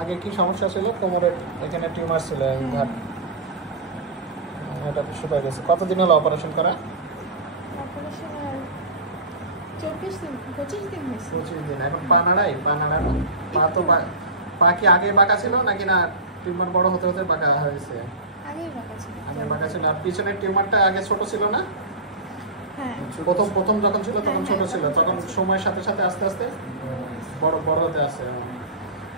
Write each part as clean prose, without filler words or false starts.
আগে কি সমস্যা ছিল? কোমরের এখানে টিউমার ছিল, ঘাট এটা শুকায় গেছে। কতদিন হলো অপারেশন করা? অপারেশন 25 দিন হয়েছে। 25 দিন। এখন পা নাড়াই? পা নাড়ানো? পা তো পা কি আগে বাঁকা ছিল নাকি না টিউমার বড় হতে হতে বাঁকা হয়েছে? আগেই বাঁকা ছিল। আগে বাঁকা ছিল। আর পিছনের টিউমারটা আগে ছোট ছিল না? হ্যাঁ, প্রথম যখন ছিল তখন ছোট ছিল, তখন সময়ের সাথে সাথে আস্তে আস্তে বড় হতে আসছে।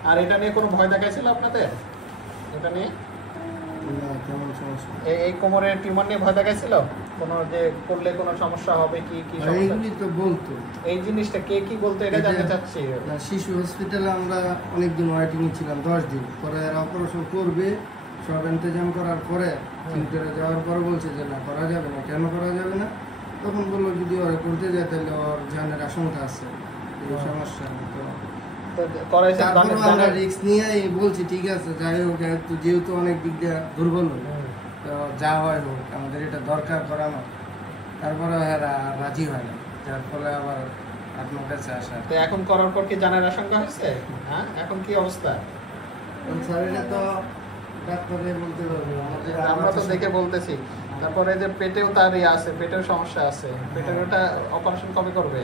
আর এটা নিয়ে কোনো ভয় দেখাইছিল আপনাদের? এটা নিয়ে এই কোমরের টিউমার নিয়ে ভয় দেখাইছিল কোনো, যে করলে কোনো সমস্যা হবে কি কি এইগুলি তো বলতো। এই জিনিসটা কে কি বলতো এটা জানতে চাচ্ছি। শিশু হসপিটালে আমরা অনেকদিন ওয়েটিং ছিলাম, 10 দিন পরে অপারেশন করবে, সব ইন্তজাম করার পরে ফিল্টারে যাওয়ার পরে বলছে যে না করা যাবে না। কেন করা যাবে না? তখন বললো যদি ওরা করতে যায় তাহলে ওর জানের আশঙ্কা আছে, এই সমস্যা। তারপরে আমরা রিস্ক নিয়ে বলছি ঠিক আছে যাই হোক, যেহেতু অনেক দিক দিয়ে দুর্বল তো যা হয় হোক, আমাদের এটা দরকার করানো। তারপরে রাজি হয় না, যার ফলে আবার আপনার কাছে আসা। তো এখন করার পর কি জানার আশঙ্কা হচ্ছে? হ্যাঁ, এখন কি অবস্থা? স্যার এটা তো ডাক্তারে বলতে পারবে, আমরা তো দেখে বলতেছি। তারপরে যে পেটেও তার আছে, পেটেও সমস্যা আছে, পেটের ওটা অপারেশন কবে করবে?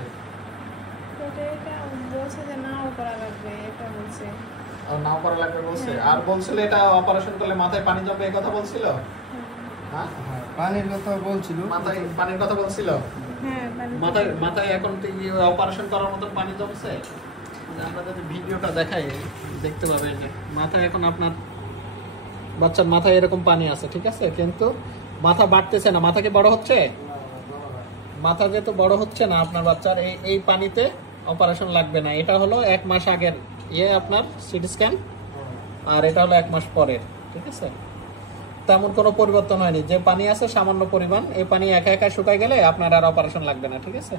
এটা বলছে যে নাও করা লাগবে, এটা বলছে। আর নাও করা লাগবে বলছে। আর বলছিল এটা অপারেশন করলে মাথায় পানি জমবে, এই কথা বলছিল? হ্যাঁ, পানির কথা বলছিল, মাথায় পানির কথা বলছিল। হ্যাঁ, মাথায় এখন কি অপারেশন করার মতন পানি জমছে? আমরা যদি ভিডিওটা দেখাই দেখতে পাবেন যে মাথায় এখন আপনার বাচ্চার মাথায় এরকম পানি আছে, ঠিক আছে, কিন্তু মাথা বাড়তেছে না। মাথা কি বড় হচ্ছে? মাথা যেহেতু বড় হচ্ছে না আপনার বাচ্চার, এই পানিতে অপারেশন লাগবে না। এটা হলো 1 মাস আগের আপনার সিটি স্ক্যান, আর এটা হলো 1 মাস পরের, ঠিক আছে। তেমন কোনো পরিবর্তন হয়নি, যে পানি আছে সামান্য পরিমাণ। এই পানি একা একা শুকায় গেলে আপনার আর অপারেশন লাগবে না, ঠিক আছে।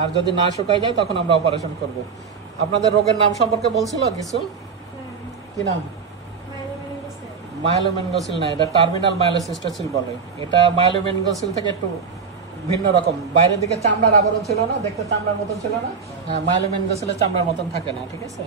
আর যদি না শুকায় যায় তখন আমরা অপারেশন করব। আপনাদের রোগের নাম সম্পর্কে বলছিল কিছু? কি নাম? মায়োলোমেনগোসিল না, এটা টার্মিনাল মায়োলোসিস্টোসিল বলে। এটা মায়োলোমেনগোসিল থেকে একটু ভিন্ন রকম। বাইরের দিকে চামড়ার আবরণ ছিল না, দেখতে চামড়ার মতন ছিল না। হ্যাঁ, মায়োলোমেনগোসিলের চামড়ার মতন থাকে না, ঠিক আছে।